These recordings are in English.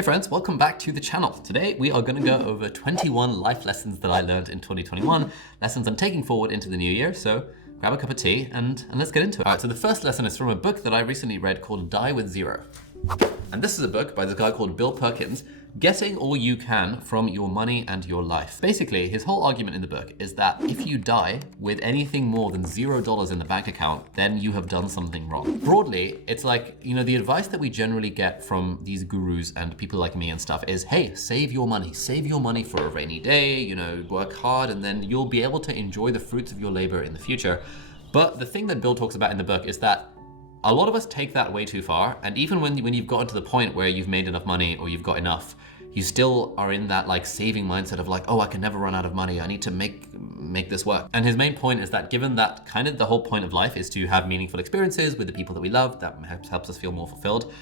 Hey friends, welcome back to the channel. Today we are going to go over 21 life lessons that I learned in 2021, lessons I'm taking forward into the new year. So grab a cup of tea and let's get into it. All right, so the first lesson is from a book that I recently read called Die with Zero. And this is a book by this guy called Bill Perkins, Getting All You Can from Your Money and Your Life. Basically, his whole argument in the book is that if you die with anything more than $0 in the bank account, then you have done something wrong. Broadly, it's like, the advice that we generally get from these gurus and people like me and stuff is, hey, save your money for a rainy day, work hard, and then you'll be able to enjoy the fruits of your labor in the future. But the thing that Bill talks about in the book is that a lot of us take that way too far, and even when you've gotten to the point where you've made enough money or you've got enough, you still are in that saving mindset of I can never run out of money, I need to make this work. And his main point is that given that kind of the whole point of life is to have meaningful experiences with the people that we love, that helps us feel more fulfilled,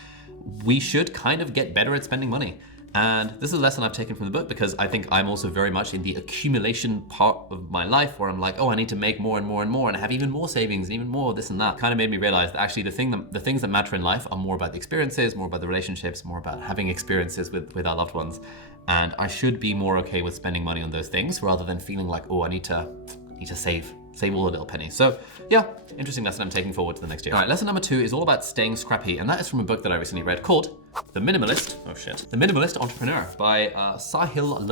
we should kind of get better at spending money. And this is a lesson I've taken from the book because I think I'm also very much in the accumulation part of my life where I'm like, I need to make more and more and more and have even more savings and even more this and that. Kind of made me realize that actually the things that matter in life are more about the experiences, more about the relationships, more about having experiences with our loved ones. And I should be more okay with spending money on those things rather than feeling like, I need to save all the little pennies. So yeah, interesting lesson I'm taking forward to the next year. All right, lesson number 2 is all about staying scrappy. And that is from a book that I recently read called The Minimalist. The Minimalist Entrepreneur by Sahil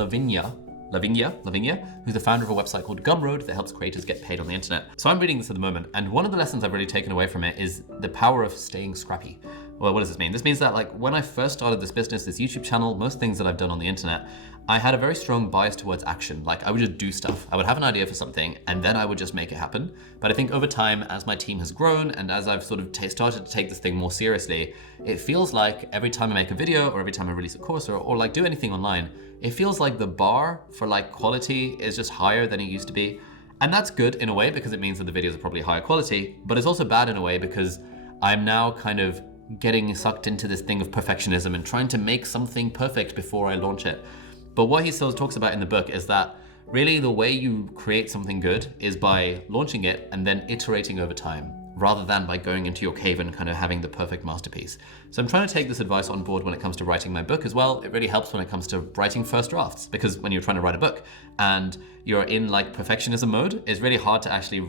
Lavinia, who's the founder of a website called Gumroad that helps creators get paid on the internet. So I'm reading this at the moment. And one of the lessons I've really taken away from it is the power of staying scrappy. Well, what does this mean? This means that when I first started this business, this YouTube channel, most things that I've done on the internet, I had a very strong bias towards action. I would just do stuff. I would have an idea for something and then I would just make it happen. But I think over time, as my team has grown and as I've sort of started to take this thing more seriously, it feels like every time I make a video or every time I release a course or do anything online, it feels like the bar for quality is just higher than it used to be. And that's good in a way because it means that the videos are probably higher quality, but it's also bad in a way because I'm now kind of getting sucked into this thing of perfectionism and trying to make something perfect before I launch it. But what he still talks about in the book is that really the way you create something good is by launching it and then iterating over time, rather than by going into your cave and kind of having the perfect masterpiece. So I'm trying to take this advice on board when it comes to writing my book as well. It really helps when it comes to writing first drafts, because when you're trying to write a book and you're in perfectionism mode, it's really hard to actually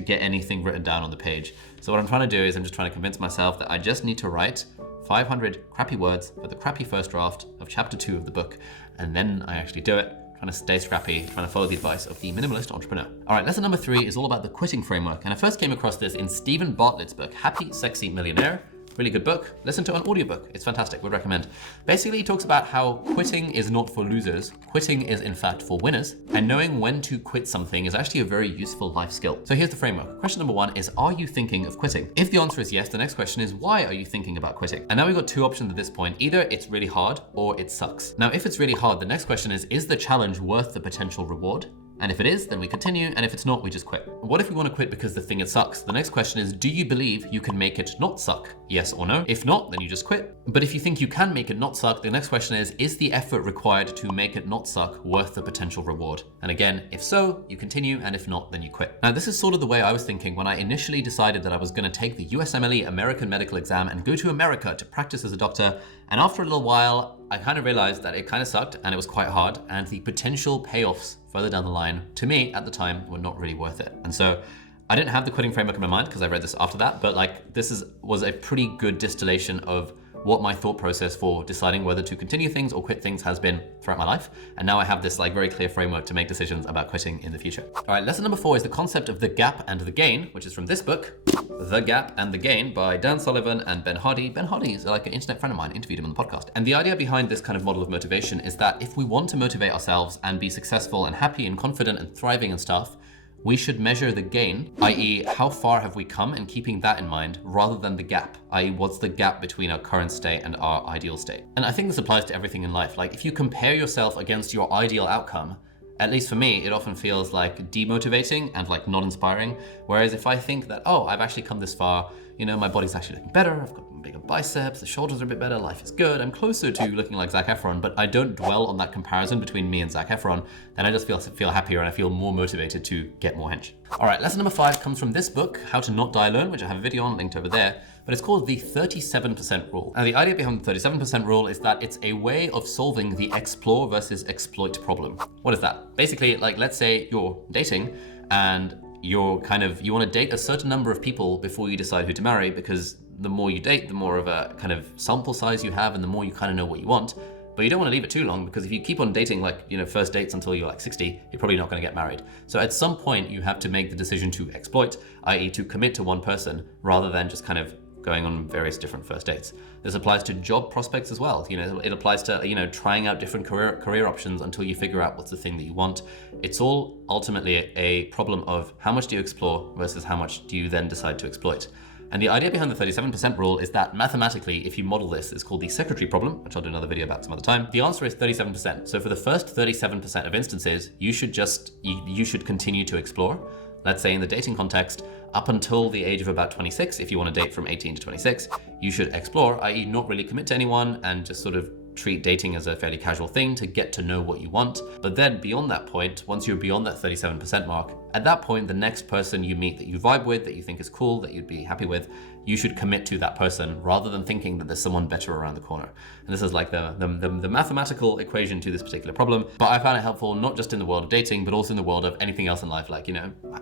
get anything written down on the page. So what I'm trying to do is I'm just trying to convince myself that I just need to write 500 crappy words for the crappy first draft of chapter 2 of the book. And then I actually do it, trying to stay scrappy, trying to follow the advice of the minimalist entrepreneur. All right, lesson number 3 is all about the quitting framework. And I first came across this in Stephen Bartlett's book, Happy, Sexy Millionaire. Really good book. Listen to an audiobook. It's fantastic. Would recommend. Basically, he talks about how quitting is not for losers. Quitting is in fact for winners. And knowing when to quit something is actually a very useful life skill. So here's the framework. Question number 1 is, are you thinking of quitting? If the answer is yes, the next question is, why are you thinking about quitting? And now we've got 2 options at this point. Either it's really hard or it sucks. Now, if it's really hard, the next question is the challenge worth the potential reward? And if it is, then we continue. And if it's not, we just quit. What if we want to quit because the thing it sucks? The next question is, do you believe you can make it not suck? Yes or no? If not, then you just quit. But if you think you can make it not suck, the next question is the effort required to make it not suck worth the potential reward? And again, if so, you continue. And if not, then you quit. Now, this is sort of the way I was thinking when I initially decided that I was going to take the USMLE American Medical Exam and go to America to practice as a doctor. And after a little while, I kind of realized that it kind of sucked and it was quite hard, and the potential payoffs further down the line, to me at the time, were not really worth it. And so I didn't have the quitting framework in my mind because I read this after that, but this was a pretty good distillation of what my thought process for deciding whether to continue things or quit things has been throughout my life. And now I have this very clear framework to make decisions about quitting in the future. All right, lesson number 4 is the concept of the gap and the gain, which is from this book, The Gap and the Gain by Dan Sullivan and Ben Hardy. Ben Hardy is an internet friend of mine, interviewed him on the podcast. And the idea behind this kind of model of motivation is that if we want to motivate ourselves and be successful and happy and confident and thriving and stuff, we should measure the gain, i.e. how far have we come, and keeping that in mind, rather than the gap, i.e. what's the gap between our current state and our ideal state. And I think this applies to everything in life. If you compare yourself against your ideal outcome, at least for me, it often feels demotivating and not inspiring. Whereas if I think that, I've actually come this far, my body's actually looking better, I've got bigger biceps, the shoulders are a bit better, life is good, I'm closer to looking like Zac Efron, but I don't dwell on that comparison between me and Zac Efron, then I just feel happier and I feel more motivated to get more hench. All right, lesson number 5 comes from this book, How to Not Die Alone, which I have a video on linked over there, but it's called the 37% rule. Now the idea behind the 37% rule is that it's a way of solving the explore versus exploit problem. What is that? Basically, like let's say you're dating and you want to date a certain number of people before you decide who to marry, because the more you date, the more of a kind of sample size you have and the more you kind of know what you want. But you don't want to leave it too long, because if you keep on dating first dates until you're like 60, you're probably not going to get married. So at some point you have to make the decision to exploit, i.e. to commit to one person rather than just kind of going on various different first dates. This applies to job prospects as well. It applies to, trying out different career options until you figure out what's the thing that you want. It's all ultimately a problem of how much do you explore versus how much do you then decide to exploit. And the idea behind the 37% rule is that mathematically, if you model this, it's called the secretary problem, which I'll do another video about some other time. The answer is 37%. So for the first 37% of instances, you should continue to explore. Let's say in the dating context, up until the age of about 26, if you want to date from 18 to 26, you should explore, i.e. not really commit to anyone and just sort of treat dating as a fairly casual thing to get to know what you want. But then beyond that point, once you're beyond that 37% mark, at that point, the next person you meet that you vibe with, that you think is cool, that you'd be happy with, you should commit to that person rather than thinking that there's someone better around the corner. And this is like the mathematical equation to this particular problem. But I found it helpful not just in the world of dating, but also in the world of anything else in life. Like,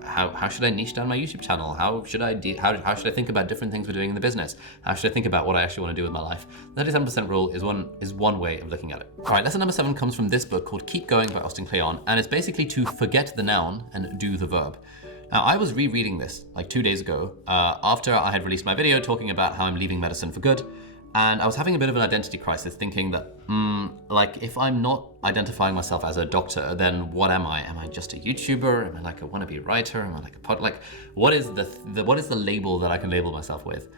how should I niche down my YouTube channel? How should I think about different things we're doing in the business? How should I think about what I actually want to do with my life? 37% rule is one way of looking at it. All right, lesson number 7 comes from this book called Keep Going by Austin Kleon, and it's basically to forget the noun and do the verb. Now, I was rereading this like 2 days ago after I had released my video talking about how I'm leaving medicine for good. And I was having a bit of an identity crisis, thinking that, if I'm not identifying myself as a doctor, then what am I? Am I just a YouTuber? Am I like a wannabe writer? Am I like a what is the label that I can label myself with?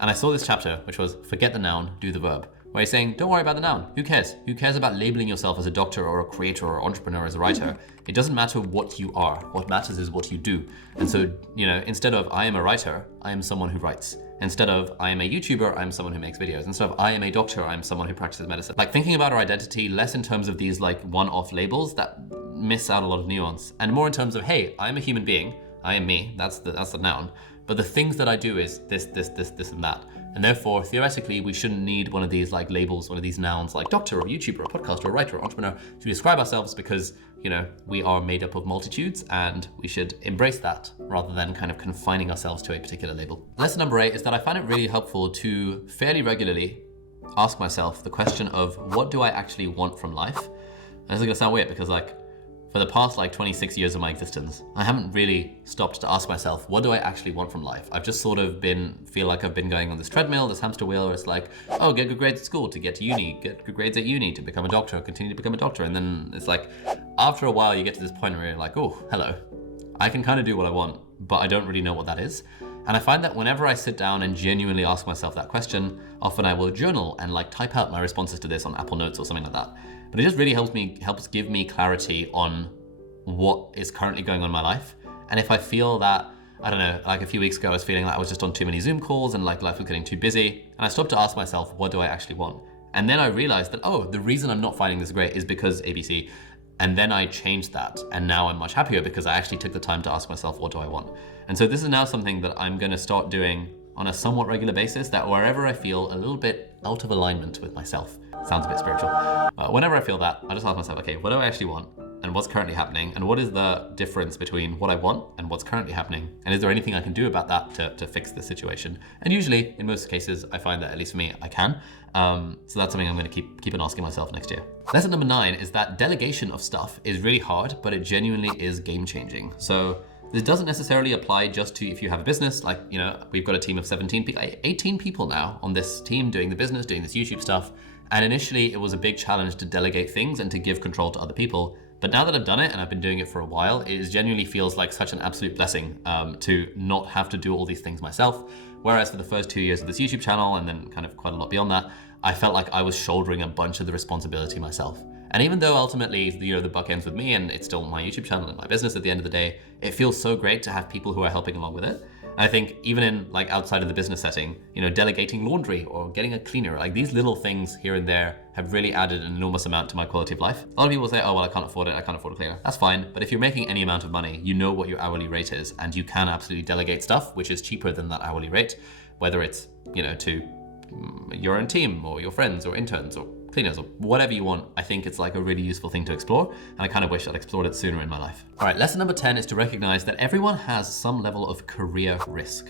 And I saw this chapter, which was forget the noun, do the verb, where he's saying, don't worry about the noun. Who cares? Who cares about labeling yourself as a doctor or a creator or entrepreneur as a writer? It doesn't matter what you are. What matters is what you do. And so, instead of I am a writer, I am someone who writes. Instead of I am a YouTuber, I'm someone who makes videos. Instead of I am a doctor, I'm someone who practices medicine. Like thinking about our identity less in terms of these like one-off labels that miss out a lot of nuance, and more in terms of, hey, I'm a human being. I am me. That's the noun. But the things that I do is this, and that. And therefore, theoretically, we shouldn't need one of these like labels, one of these nouns like doctor or YouTuber or podcaster or writer or entrepreneur to describe ourselves, because, we are made up of multitudes and we should embrace that rather than kind of confining ourselves to a particular label. Lesson number 8 is that I find it really helpful to fairly regularly ask myself the question of what do I actually want from life? And this is gonna sound weird because for the past 26 years of my existence, I haven't really stopped to ask myself, what do I actually want from life? I've just sort of feel like I've been going on this treadmill, this hamster wheel, where it's like, oh, get good grades at school to get to uni, get good grades at uni to become a doctor, continue to become a doctor. And then it's like, after a while, you get to this point where you're like, oh, hello, I can kind of do what I want, but I don't really know what that is. And I find that whenever I sit down and genuinely ask myself that question, often I will journal and type out my responses to this on Apple Notes or something like that. But it just really helps give me clarity on what is currently going on in my life. And if I feel that, I don't know, a few weeks ago I was feeling like I was just on too many Zoom calls and life was getting too busy, and I stopped to ask myself, what do I actually want? And then I realized that, oh, the reason I'm not finding this great is because ABC. And then I changed that, and now I'm much happier because I actually took the time to ask myself, what do I want? And so this is now something that I'm gonna start doing on a somewhat regular basis, that wherever I feel a little bit out of alignment with myself, sounds a bit spiritual. Whenever I feel that, I just ask myself, okay, what do I actually want? And what's currently happening? And what is the difference between what I want and what's currently happening? And is there anything I can do about that to fix the situation? And usually, in most cases, I find that, at least for me, I can. So that's something I'm gonna keep on asking myself next year. Lesson number 9 is that delegation of stuff is really hard, but it genuinely is game-changing. So this doesn't necessarily apply just to if you have a business, we've got a team of 18 people now on this team doing the business, doing this YouTube stuff. And initially it was a big challenge to delegate things and to give control to other people. But now that I've done it and I've been doing it for a while, it genuinely feels like such an absolute blessing to not have to do all these things myself. Whereas for the first 2 years of this YouTube channel, and then kind of quite a lot beyond that, I felt like I was shouldering a bunch of the responsibility myself. And even though ultimately, the buck ends with me and it's still my YouTube channel and my business at the end of the day, it feels so great to have people who are helping along with it. I think even in like outside of the business setting, delegating laundry or getting a cleaner, like these little things here and there have really added an enormous amount to my quality of life. A lot of people say, oh, well, I can't afford it. I can't afford a cleaner. That's fine. But if you're making any amount of money, you know what your hourly rate is, and you can absolutely delegate stuff, which is cheaper than that hourly rate, whether it's, to your own team or your friends or interns or cleaners or whatever you want. I think it's like a really useful thing to explore, and I kind of wish I'd explored it sooner in my life. All right, lesson number 10 is to recognize that everyone has some level of career risk.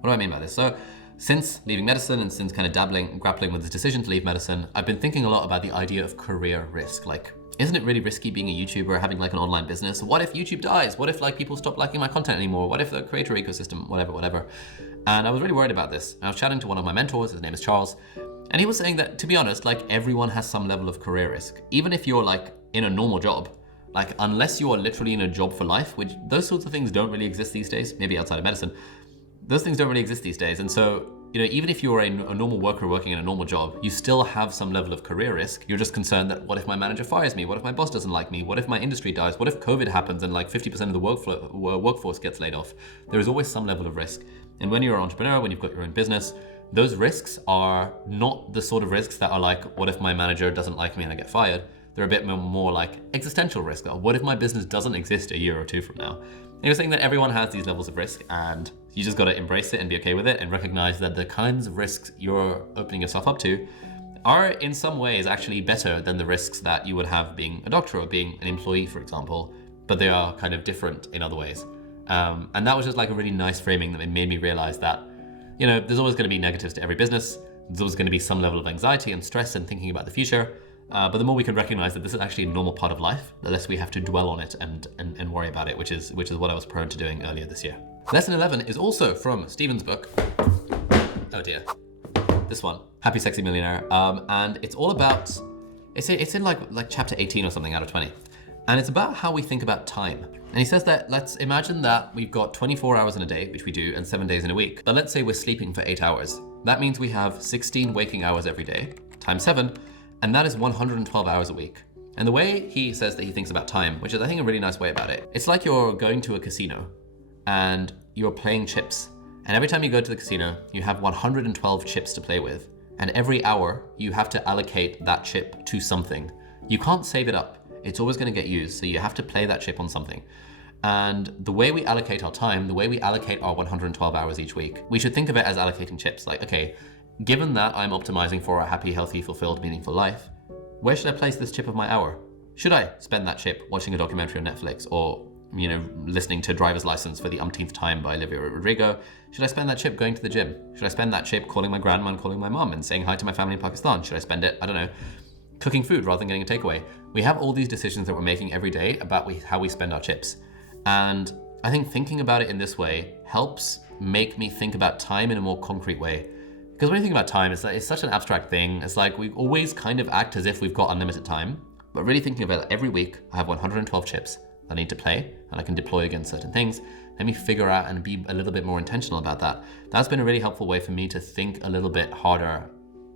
What do I mean by this? So since leaving medicine and since kind of grappling with this decision to leave medicine, I've been thinking a lot about the idea of career risk. Like, isn't it really risky being a YouTuber, having like an online business? What if YouTube dies? What if like people stop liking my content anymore? What if the creator ecosystem, whatever. And I was really worried about this. I was chatting to one of my mentors, his name is Charles, and he was saying that, to be honest, like everyone has some level of career risk. Even if you're like in a normal job, like unless you are literally in a job for life, which those sorts of things don't really exist these days, maybe outside of medicine, those things don't really exist these days. And so, even if you're a normal worker working in a normal job, you still have some level of career risk. You're just concerned that what if my manager fires me? What if my boss doesn't like me? What if my industry dies? What if COVID happens and like 50% of the workforce gets laid off? There is always some level of risk. And when you're an entrepreneur, when you've got your own business, those risks are not the sort of risks that are like, what if my manager doesn't like me and I get fired? They're a bit more like existential risk. What if my business doesn't exist a year or two from now? And you're saying that everyone has these levels of risk, and you just got to embrace it and be okay with it and recognize that the kinds of risks you're opening yourself up to are in some ways actually better than the risks that you would have being a doctor or being an employee, for example, but they are kind of different in other ways. And that was just like a really nice framing that made me realize that, there's always going to be negatives to every business. There's always going to be some level of anxiety and stress and thinking about the future. But the more we can recognize that this is actually a normal part of life, the less we have to dwell on it and worry about it, which is what I was prone to doing earlier this year. Lesson 11 is also from Stephen's book. Oh dear. This one, Happy Sexy Millionaire. And it's all about, it's in like chapter 18 or something out of 20. And it's about how we think about time. And he says that let's imagine that we've got 24 hours in a day, which we do, and 7 days in a week. But let's say we're sleeping for 8 hours. That means we have 16 waking hours every day, times 7, and that is 112 hours a week. And the way he says that he thinks about time, which is I think a really nice way about it, it's like you're going to a casino and you're playing chips. And every time you go to the casino, you have 112 chips to play with. And every hour, you have to allocate that chip to something. You can't save it up. It's always going to get used, so you have to play that chip on something. And the way we allocate our time, the way we allocate our 112 hours each week, we should think of it as allocating chips. Like, okay, given that I'm optimizing for a happy, healthy, fulfilled, meaningful life, where should I place this chip of my hour? Should I spend that chip watching a documentary on Netflix or, listening to Driver's License for the umpteenth time by Olivia Rodrigo? Should I spend that chip going to the gym? Should I spend that chip calling my grandma and calling my mom and saying hi to my family in Pakistan? Should I spend it, I don't know, cooking food rather than getting a takeaway? We have all these decisions that we're making every day about how we spend our chips. And I think thinking about it in this way helps make me think about time in a more concrete way. Because when you think about time, it's such an abstract thing. It's like we always kind of act as if we've got unlimited time. But really thinking about it, every week, I have 112 chips I need to play and I can deploy against certain things. Let me figure out and be a little bit more intentional about that. That's been a really helpful way for me to think a little bit harder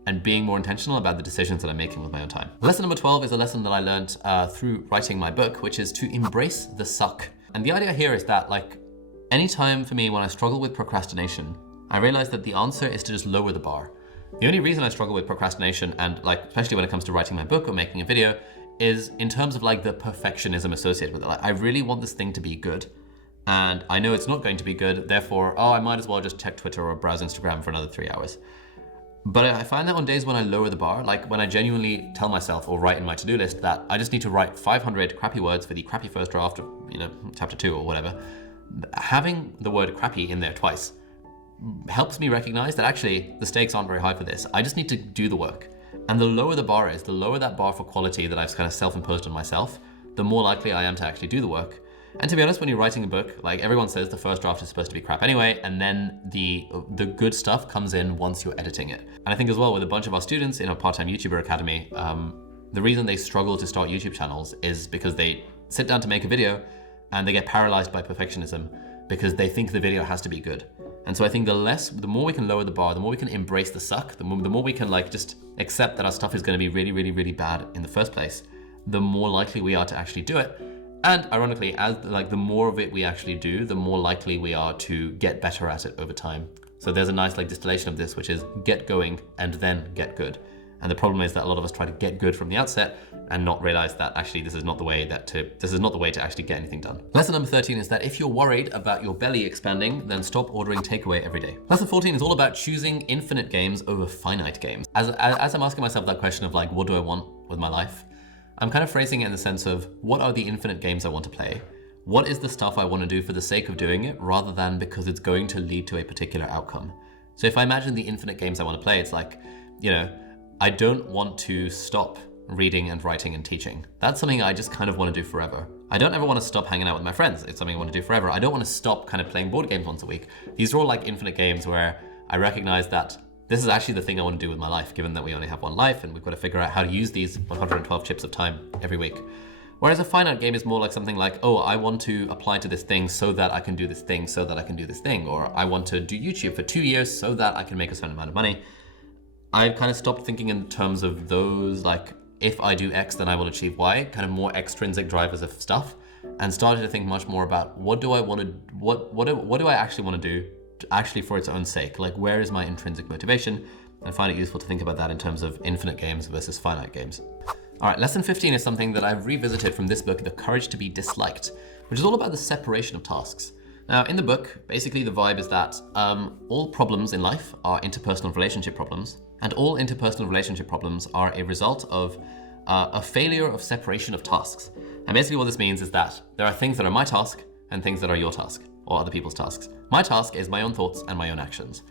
and being more intentional about the decisions that I'm making with my own time. Lesson number 12 is a lesson that I learned through writing my book, which is to embrace the suck. And the idea here is that anytime for me when I struggle with procrastination, I realize that the answer is to just lower the bar. The only reason I struggle with procrastination and especially when it comes to writing my book or making a video is in terms of the perfectionism associated with it. I really want this thing to be good and I know it's not going to be good. Therefore, I might as well just check Twitter or browse Instagram for another 3 hours. But I find that on days when I lower the bar, when I genuinely tell myself or write in my to-do list that I just need to write 500 crappy words for the crappy first draft of, chapter 2 or whatever, having the word crappy in there twice helps me recognize that actually the stakes aren't very high for this. I just need to do the work. And the lower the bar is, the lower that bar for quality that I've kind of self-imposed on myself, the more likely I am to actually do the work. And to be honest, when you're writing a book, everyone says the first draft is supposed to be crap anyway, and then the good stuff comes in once you're editing it. And I think as well with a bunch of our students in our part-time YouTuber Academy, the reason they struggle to start YouTube channels is because they sit down to make a video and they get paralyzed by perfectionism because they think the video has to be good. And so I think the more we can lower the bar, the more we can embrace the suck, the more we can just accept that our stuff is going to be really, really, really bad in the first place, the more likely we are to actually do it. And ironically, as like the more of it we actually do, the more likely we are to get better at it over time. So there's a nice like distillation of this, which is get going and then get good. And the problem is that a lot of us try to get good from the outset and not realize that actually this is not the way to actually get anything done. Lesson number 13 is that if you're worried about your belly expanding, then stop ordering takeaway every day. Lesson 14 is all about choosing infinite games over finite games. As I'm asking myself that question of like, what do I want with my life? I'm kind of phrasing it in the sense of what are the infinite games I want to play? What is the stuff I want to do for the sake of doing it rather than because it's going to lead to a particular outcome? So if I imagine the infinite games I want to play, it's like, I don't want to stop reading and writing and teaching. That's something I just kind of want to do forever. I don't ever want to stop hanging out with my friends. It's something I want to do forever. I don't want to stop kind of playing board games once a week. These are all like infinite games where I recognize that this is actually the thing I want to do with my life, given that we only have one life and we've got to figure out how to use these 112 chips of time every week. Whereas a finite game is more like something like, oh, I want to apply to this thing so that I can do this thing, so that I can do this thing. Or I want to do YouTube for 2 years so that I can make a certain amount of money. I've kind of stopped thinking in terms of those, like, if I do X, then I will achieve Y, kind of more extrinsic drivers of stuff, and started to think much more about what do I actually want to do actually for its own sake? Like, where is my intrinsic motivation? And find it useful to think about that in terms of infinite games versus finite games. All right, lesson 15 is something that I've revisited from this book, The Courage to be Disliked, which is all about the separation of tasks. Now, in the book, basically the vibe is that all problems in life are interpersonal relationship problems, and all interpersonal relationship problems are a result of a failure of separation of tasks. And basically what this means is that there are things that are my task and things that are your task, or other people's tasks. My task is my own thoughts and my own actions.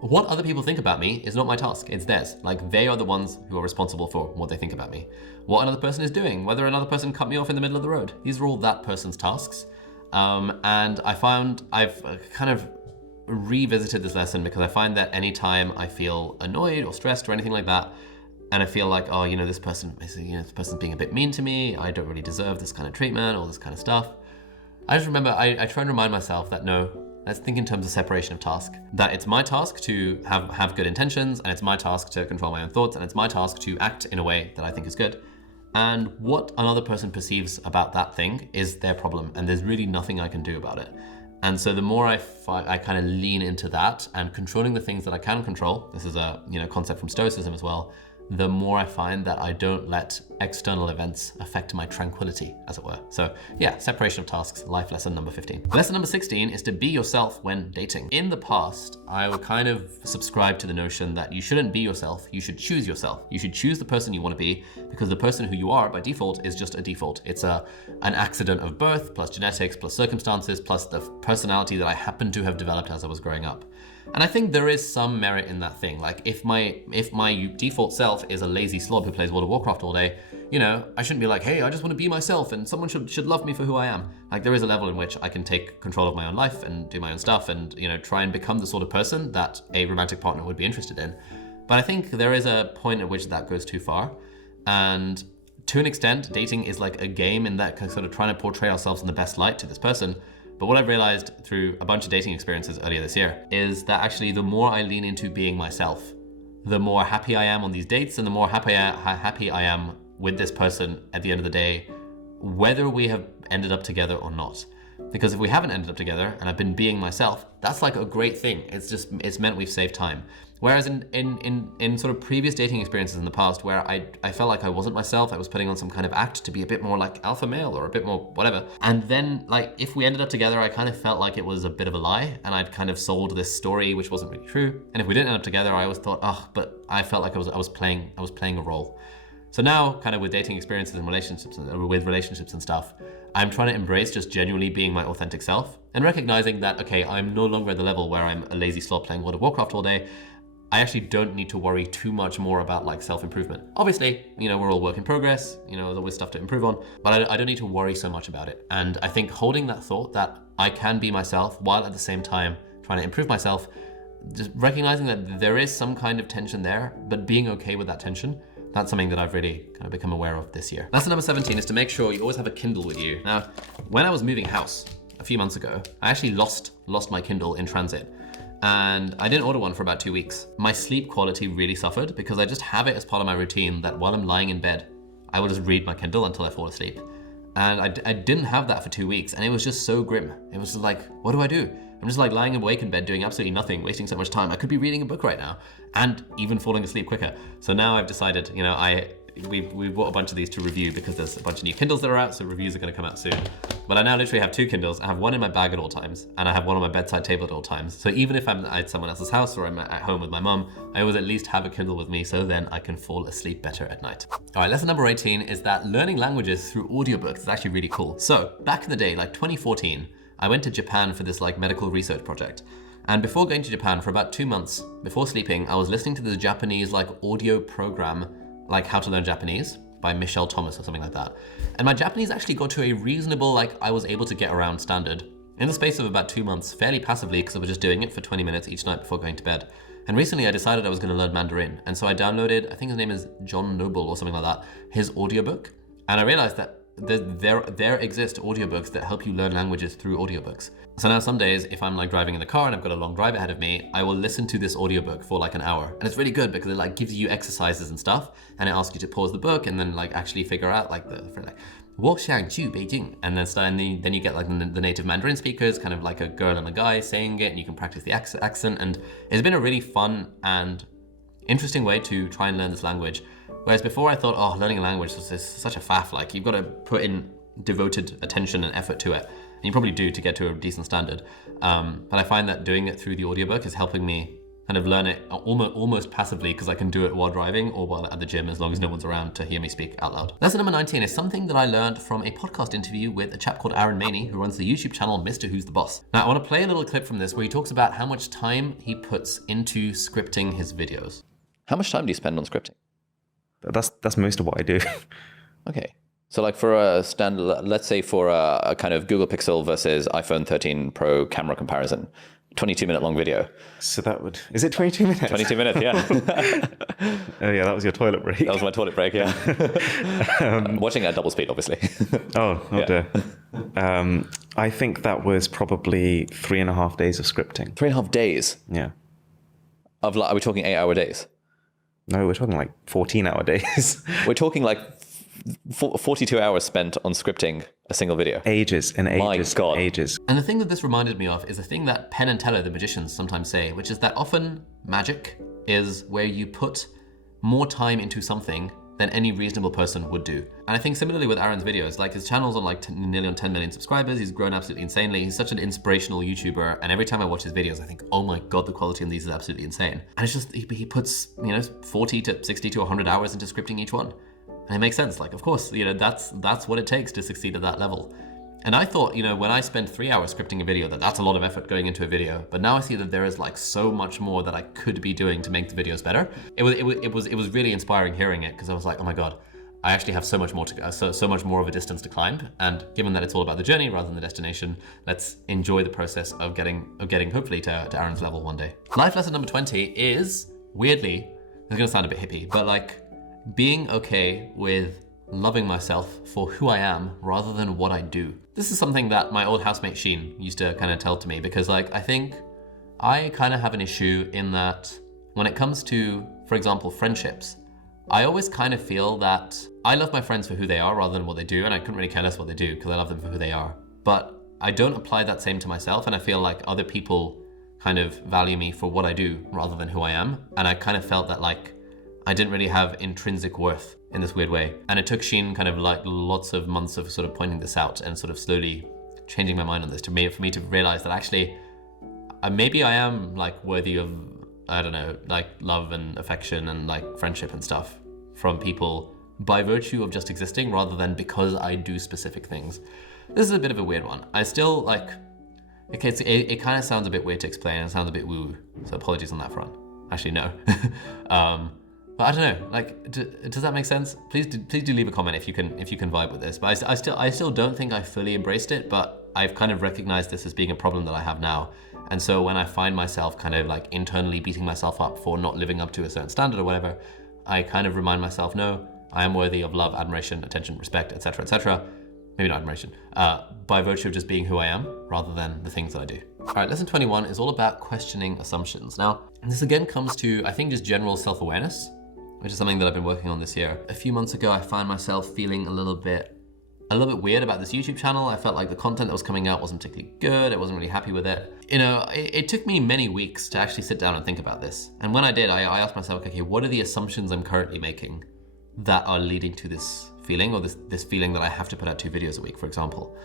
What other people think about me is not my task, it's theirs. Like, they are the ones who are responsible for what they think about me. What another person is doing, whether another person cut me off in the middle of the road, these are all that person's tasks. And I found I've kind of revisited this lesson because I find that anytime I feel annoyed or stressed or anything like that, and I feel like, oh, this person's being a bit mean to me, I don't really deserve this kind of treatment, all this kind of stuff. I just remember, I try and remind myself that no, let's think in terms of separation of task. That it's my task to have good intentions, and it's my task to control my own thoughts, and it's my task to act in a way that I think is good. And what another person perceives about that thing is their problem, and there's really nothing I can do about it. And so the more I kind of lean into that and controlling the things that I can control, this is a concept from Stoicism as well, the more I find that I don't let external events affect my tranquility, as it were. So yeah, separation of tasks, life lesson number 15. Lesson number 16 is to be yourself when dating. In the past, I would kind of subscribe to the notion that you shouldn't be yourself, you should choose yourself. You should choose the person you want to be, because the person who you are by default is just a default. It's an accident of birth, plus genetics, plus circumstances, plus the personality that I happen to have developed as I was growing up. And I think there is some merit in that thing. Like, if my default self is a lazy slob who plays World of Warcraft all day, I shouldn't be like, hey, I just want to be myself and someone should love me for who I am. Like, there is a level in which I can take control of my own life and do my own stuff and, try and become the sort of person that a romantic partner would be interested in. But I think there is a point at which that goes too far. And to an extent, dating is like a game in that sort of trying to portray ourselves in the best light to this person. But what I've realized through a bunch of dating experiences earlier this year is that actually the more I lean into being myself, the more happy I am on these dates and the more happy I am with this person at the end of the day, whether we have ended up together or not. Because if we haven't ended up together and I've been being myself, that's like a great thing. It's meant we've saved time. Whereas in sort of previous dating experiences in the past where I felt like I wasn't myself, I was putting on some kind of act to be a bit more like alpha male or a bit more whatever. And then like if we ended up together, I kind of felt like it was a bit of a lie and I'd kind of sold this story which wasn't really true. And if we didn't end up together, I always thought, but I felt like I was playing a role. So now kind of with dating experiences and relationships and stuff, I'm trying to embrace just genuinely being my authentic self and recognizing that, okay, I'm no longer at the level where I'm a lazy slob playing World of Warcraft all day. I actually don't need to worry too much more about like self-improvement. Obviously, we're all work in progress, there's always stuff to improve on, but I don't need to worry so much about it. And I think holding that thought that I can be myself while at the same time trying to improve myself, just recognizing that there is some kind of tension there, but being okay with that tension, that's something that I've really kind of become aware of this year. Lesson number 17 is to make sure you always have a Kindle with you. Now, when I was moving house a few months ago, I actually lost my Kindle in transit. And I didn't order one for about 2 weeks. My sleep quality really suffered because I just have it as part of my routine that while I'm lying in bed, I will just read my Kindle until I fall asleep. And I didn't have that for 2 weeks, and it was just so grim. It was just like, what do I do? I'm just like lying awake in bed doing absolutely nothing, wasting so much time. I could be reading a book right now and even falling asleep quicker. So now I've decided, you know, we bought a bunch of these to review because there's a bunch of new Kindles that are out, so reviews are going to come out soon. But I now literally have 2 Kindles. I have one in my bag at all times, and I have one on my bedside table at all times. So even if I'm at someone else's house or I'm at home with my mum, I always at least have a Kindle with me, so then I can fall asleep better at night. All right, lesson number 18 is that learning languages through audiobooks is actually really cool. So back in the day, like 2014, I went to Japan for this like medical research project. And before going to Japan, for about 2 months before sleeping, I was listening to the Japanese like audio program, like How to Learn Japanese by Michelle Thomas or something like that. And my Japanese actually got to a reasonable, like I was able to get around standard in the space of about 2 months, fairly passively, because I was just doing it for 20 minutes each night before going to bed. And recently I decided I was going to learn Mandarin. And so I downloaded, I think his name is John Noble or something like that, his audiobook. And I realized that there exist audiobooks that help you learn languages through audiobooks. So now some days, if I'm like driving in the car and I've got a long drive ahead of me, I will listen to this audiobook for like an hour. And it's really good because it like gives you exercises and stuff, and it asks you to pause the book and then like actually figure out like我想去北京, and then you get like the native Mandarin speakers, kind of like a girl and a guy saying it, and you can practice the accent. And it's been a really fun and interesting way to try and learn this language. Whereas before I thought, oh, learning a language was such a faff. Like you've got to put in devoted attention and effort to it. And you probably do to get to a decent standard. But I find that doing it through the audiobook is helping me kind of learn it almost passively, because I can do it while driving or while at the gym, as long as no one's around to hear me speak out loud. Lesson number 19 is something that I learned from a podcast interview with a chap called Aaron Maney, who runs the YouTube channel MrWhoseTheBoss. Now I want to play a little clip from this where he talks about how much time he puts into scripting his videos. How much time do you spend on scripting? That's most of what I do. Okay. So like for a standard, let's say for a kind of Google Pixel versus iPhone 13 Pro camera comparison, 22-minute long video. So is it 22 minutes? 22 minutes, yeah. Oh yeah, that was your toilet break. That was my toilet break, yeah. Watching at double speed, obviously. Oh dear. I think that was probably 3.5 days of scripting. 3.5 days? Yeah. Of like, are we talking 8-hour days? No, we're talking like 14-hour days. We're talking like 42 hours spent on scripting a single video. Ages and ages. My God. Ages. And the thing that this reminded me of is a thing that Penn and Teller, the magicians, sometimes say, which is that often magic is where you put more time into something than any reasonable person would do. And I think similarly with Aaron's videos, like his channel's on like nearly on 10 million subscribers. He's grown absolutely insanely. He's such an inspirational YouTuber. And every time I watch his videos, I think, oh my God, the quality on these is absolutely insane. And it's just, he puts, 40 to 60 to 100 hours into scripting each one. And it makes sense. Like, of course, that's what it takes to succeed at that level. And I thought, when I spend 3 hours scripting a video, that's a lot of effort going into a video. But now I see that there is like so much more that I could be doing to make the videos better. It was really inspiring hearing it, because I was like, oh my God, I actually have so much more to go, so much more of a distance to climb. And given that it's all about the journey rather than the destination, let's enjoy the process of getting hopefully to Aaron's level one day. Life lesson number 20 is, weirdly, it's gonna sound a bit hippie, but like being okay with loving myself for who I am rather than what I do. This is something that my old housemate Sheen used to kind of tell to me, because like I think I kind of have an issue in that when it comes to, for example, friendships, I always kind of feel that I love my friends for who they are rather than what they do, and I couldn't really care less what they do because I love them for who they are. But I don't apply that same to myself, and I feel like other people kind of value me for what I do rather than who I am. And I kind of felt that like I didn't really have intrinsic worth in this weird way. And it took Sheen kind of like lots of months of sort of pointing this out and sort of slowly changing my mind on this for me to realize that actually maybe I am like worthy of, I don't know, like love and affection and like friendship and stuff from people by virtue of just existing rather than because I do specific things. This is a bit of a weird one. I still like, okay, it kind of sounds a bit weird to explain. It sounds a bit woo, so apologies on that front. Actually, no. But I don't know, like, does that make sense? Please do leave a comment if you can vibe with this. But I still don't think I fully embraced it, but I've kind of recognized this as being a problem that I have now. And so when I find myself kind of like internally beating myself up for not living up to a certain standard or whatever, I kind of remind myself, no, I am worthy of love, admiration, attention, respect, etc., etc. Maybe not admiration, by virtue of just being who I am rather than the things that I do. All right, lesson 21 is all about questioning assumptions. Now, this again comes to, I think, just general self-awareness, which is something that I've been working on this year. A few months ago, I found myself feeling a little bit a little bit weird about this YouTube channel. I felt like the content that was coming out wasn't particularly good. I wasn't really happy with it. You know, it took me many weeks to actually sit down and think about this. And when I did, I asked myself, okay, what are the assumptions I'm currently making that are leading to this feeling, or this feeling that I have to put out 2 videos a week, for example?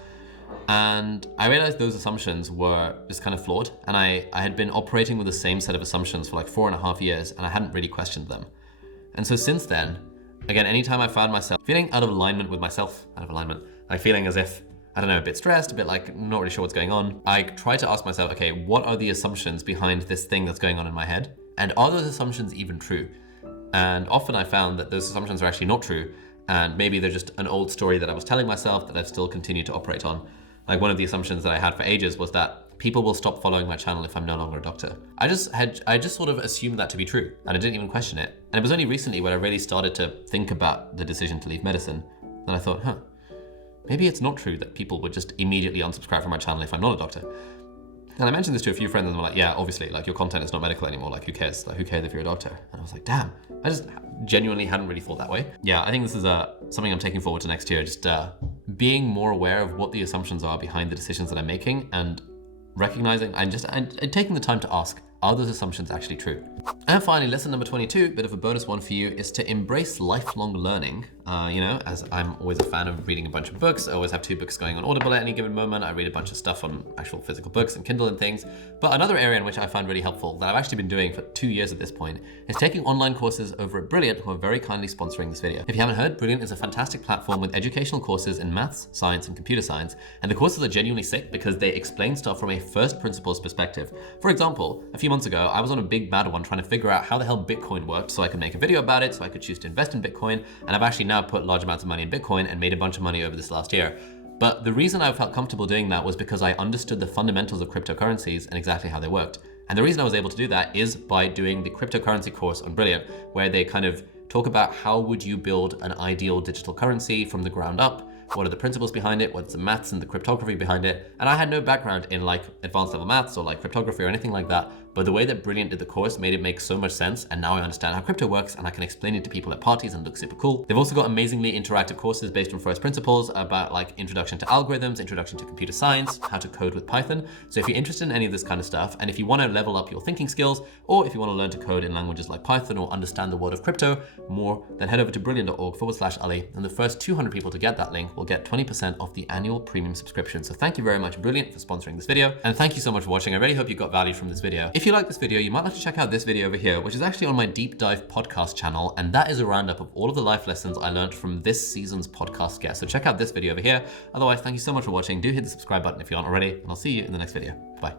And I realized those assumptions were just kind of flawed. And I had been operating with the same set of assumptions for like 4.5 years, and I hadn't really questioned them. And so since then, again, anytime I found myself feeling out of alignment with myself, like feeling as if, I don't know, a bit stressed, a bit like not really sure what's going on, I try to ask myself, okay, what are the assumptions behind this thing that's going on in my head? And are those assumptions even true? And often I found that those assumptions are actually not true. And maybe they're just an old story that I was telling myself that I've still continued to operate on. Like one of the assumptions that I had for ages was that people will stop following my channel if I'm no longer a doctor. I just sort of assumed that to be true, and I didn't even question it. And it was only recently when I really started to think about the decision to leave medicine that I thought, maybe it's not true that people would just immediately unsubscribe from my channel if I'm not a doctor. And I mentioned this to a few friends and they were like, yeah, obviously, like your content is not medical anymore. Like who cares? Like who cares if you're a doctor? And I was like, damn, I just genuinely hadn't really thought that way. Yeah, I think this is something I'm taking forward to next year. Just being more aware of what the assumptions are behind the decisions that I'm making, and recognizing and taking the time to ask, are those assumptions actually true? And finally, lesson number 22, bit of a bonus one for you, is to embrace lifelong learning. You know, as I'm always a fan of reading a bunch of books, I always have 2 books going on Audible at any given moment. I read a bunch of stuff on actual physical books and Kindle and things. But another area in which I find really helpful that I've actually been doing for 2 years at this point is taking online courses over at Brilliant, who are very kindly sponsoring this video. If you haven't heard, Brilliant is a fantastic platform with educational courses in maths, science, and computer science. And the courses are genuinely sick because they explain stuff from a first principles perspective. For example, a few months ago, I was on a big bad one trying to figure out how the hell Bitcoin worked so I could make a video about it, so I could choose to invest in Bitcoin. And I've actually now put large amounts of money in Bitcoin and made a bunch of money over this last year. But the reason I felt comfortable doing that was because I understood the fundamentals of cryptocurrencies and exactly how they worked. And the reason I was able to do that is by doing the cryptocurrency course on Brilliant, where they kind of talk about how would you build an ideal digital currency from the ground up. What are the principles behind it? What's the maths and the cryptography behind it? And I had no background in like advanced level maths or like cryptography or anything like that. But the way that Brilliant did the course made it make so much sense. And now I understand how crypto works and I can explain it to people at parties and look super cool. They've also got amazingly interactive courses based on first principles about like introduction to algorithms, introduction to computer science, how to code with Python. So if you're interested in any of this kind of stuff, and if you want to level up your thinking skills, or if you want to learn to code in languages like Python or understand the world of crypto more, then head over to brilliant.org/Ali. And the first 200 people to get that link will get 20% off the annual premium subscription. So thank you very much, Brilliant, for sponsoring this video. And thank you so much for watching. I really hope you got value from this video. If you like this video, you might like to check out this video over here, which is actually on my deep dive podcast channel. And that is a roundup of all of the life lessons I learned from this season's podcast guest. So check out this video over here. Otherwise, thank you so much for watching. Do hit the subscribe button if you aren't already, and I'll see you in the next video. Bye.